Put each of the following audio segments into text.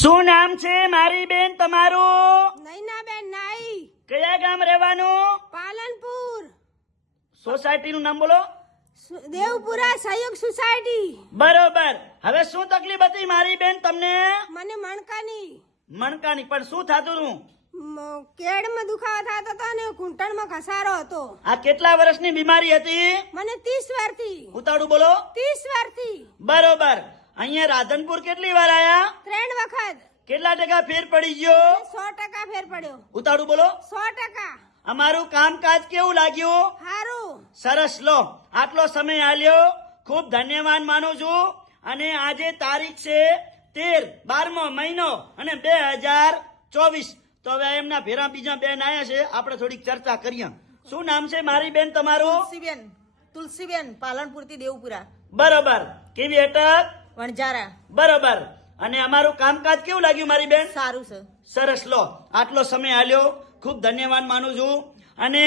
શું નામ છે મારી બેન તમારું? નૈનાબેન નાઈ કયા ગામ રહેવાનું? પાલનપુર. સોસાયટી નું નામ બોલો. દેવપુરા સહયોગ સોસાયટી. બરોબર. હવે શું તકલીફ હતી મારી બેન તમને? મને મણકાની. મણકાની પણ શું થતું હતું કેડમાં દુખાવો થતો હતો ને ઘૂંટણમાં ઘસારો હતો. આ કેટલા વર્ષની બીમારી હતી? મને ત્રીસ વર્ષથી. ઉતાળું બોલો. ત્રીસ વર્ષથી. બરોબર. અહીંયા રાધનપુર કેટલી વાર આયા? ત્રણ વખત. કેટલા ટકા ફેર પડી ગયો? સો ટકા ફેર પડ્યો. ઉતાળું બોલો. સો ટકા. અમારું કામકાજ કેવું લાગ્યું? સારું સરસ લો. આટલો સમય આલ્યો. ખૂબ ધન્યવાદ માનું છું. અને આજે તારીખ છે તેર બારમો મહિનો અને બે હજાર ચોવીસ. તો હવે એમના ભેરા બીજા બેન આયા છે. આપણે થોડીક ચર્ચા કરીએ. શું નામ છે મારી બેન તમારું? તુલસીબેન. તુલસીબેન પાલનપુરથી દેવપુરા. બરોબર. કેવી અટક? વણઝારા. બરોબર. અને અમારું કામકાજ કેવું લાગ્યું મારી બેન? સારું છે સરસ. લો આટલો સમય આલ્યો. ખૂબ ધન્યવાદ માનું છું. અને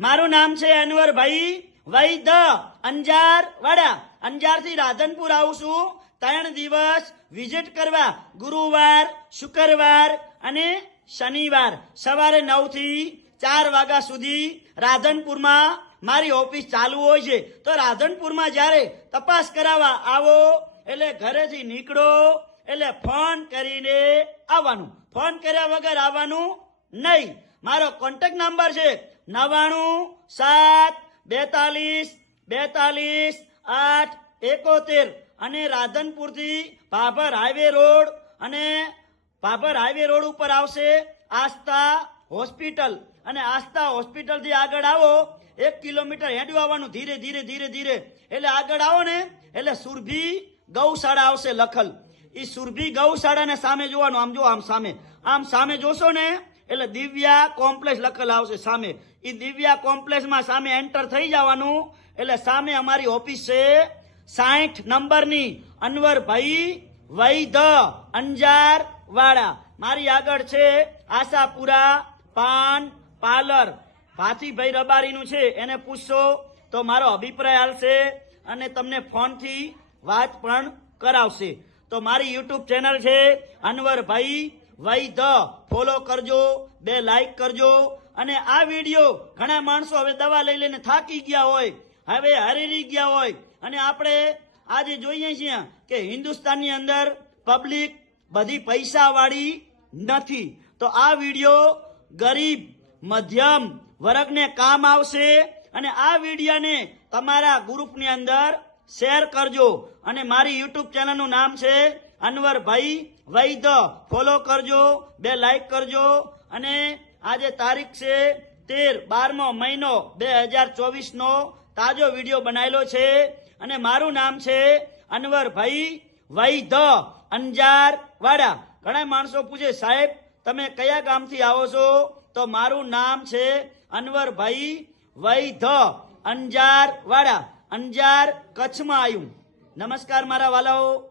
મારું નામ છે અનવરભાઈ વૈદ અંજાર વાડા અંજારથી રાધનપુર આવું છું. ત્રણ દિવસ વિઝિટ કરવા ગુરુવાર શુક્રવાર અને શનિવાર. સવારે નવથી ચાર વાગ્યા સુધી રાધનપુરમાં મારી ઓફિસ ચાલુ હોય છે. તો રાધનપુરમાં જ્યારે તપાસ કરાવવા આવો એટલે ઘરેથી નીકળો, એટલે ફોન કરીને આવવાનું. ફોન કર્યા વગર આવવાનું નહીં. મારો કોન્ટેક્ટ નંબર છે નવાણું, સાત, બેતાલીસ બેતાલીસ, આઠ, એકોતેર અને રાધનપુરથી ભાભર હાઈવે રોડ અને ભાભર હાઈવે રોડ ઉપર આવશે આસ્થા હોસ્પિટલ. અને આસ્થા હોસ્પિટલથી આગળ આવો. એક કિલોમીટર હેડ્યું આવવાનું ધીરે ધીરે ધીરે ધીરે. એટલે આગળ આવો ને. એટલે સુરભી ગૌશાળા આવશે લખલ. એ સુરભી ગૌશાળાને સામે જોવાનું. આમ જો આમ સામે. આમ સામે જોશો ને, એટલે દિવ્યા કોમ્પ્લેક્સ લખેલ આવશે સામે. એ દિવ્યા કોમ્પ્લેક્સમાં સામે એન્ટર થઈ જવાનું. એટલે સામે અમારી ઓફિસ છે સાઠ નંબરની. અનવરભાઈ વૈધ, અંજાર વાળા. મારી આગળ છે આશાપુરા, પાન પાર્લર ભાતીભાઈ રબારીનું છે. એને પૂછશો તો મારો અભિપ્રાય આવશે અને તમને ફોનથી વાત પણ કરાવશે. તો મારી યુટ્યુબ ચેનલ છે અનવરભાઈ વૈદ ફોલો કરજો, બે લાઈક કરજો, અને આ વીડિયો ઘણા માણસો હવે દવા લઈ લઈને થાકી ગયા હોય, હવે હરેરી ગયા હોય. અને આપણે આજે જોઈએ છીએ કે હિન્દુસ્તાનની અંદર પબ્લિક બધી પૈસાવાળી નથી. તો આ વીડિયો ગરીબ, મધ્યમ વર્ગને કામ આવશે. અને આ વિડીયોને તમારા ગ્રુપની અંદર શેર કરજો. અને મારી યુટ્યુબ ચેનલનું નામ છે અનવરભાઈ વૈદ ફોલો કરજો, બે લાઈક કરજો. અને આજે તારીખ છે તેર બારમો મહિનો બે હજાર ચોવીસનો તાજો વીડિયો બનાવેલો છે. અને મારું નામ છે અનવરભાઈ વૈદ અંજાર વાડા ઘણા માણસો પૂછે, સાહેબ, તમે કયા ગામથી આવો છો? તો મારું નામ છે અનવરભાઈ વૈધ અંજાર વાડા અંજાર કચ્છમાં આવ્યું નમસ્કાર મારા વાલાઓ.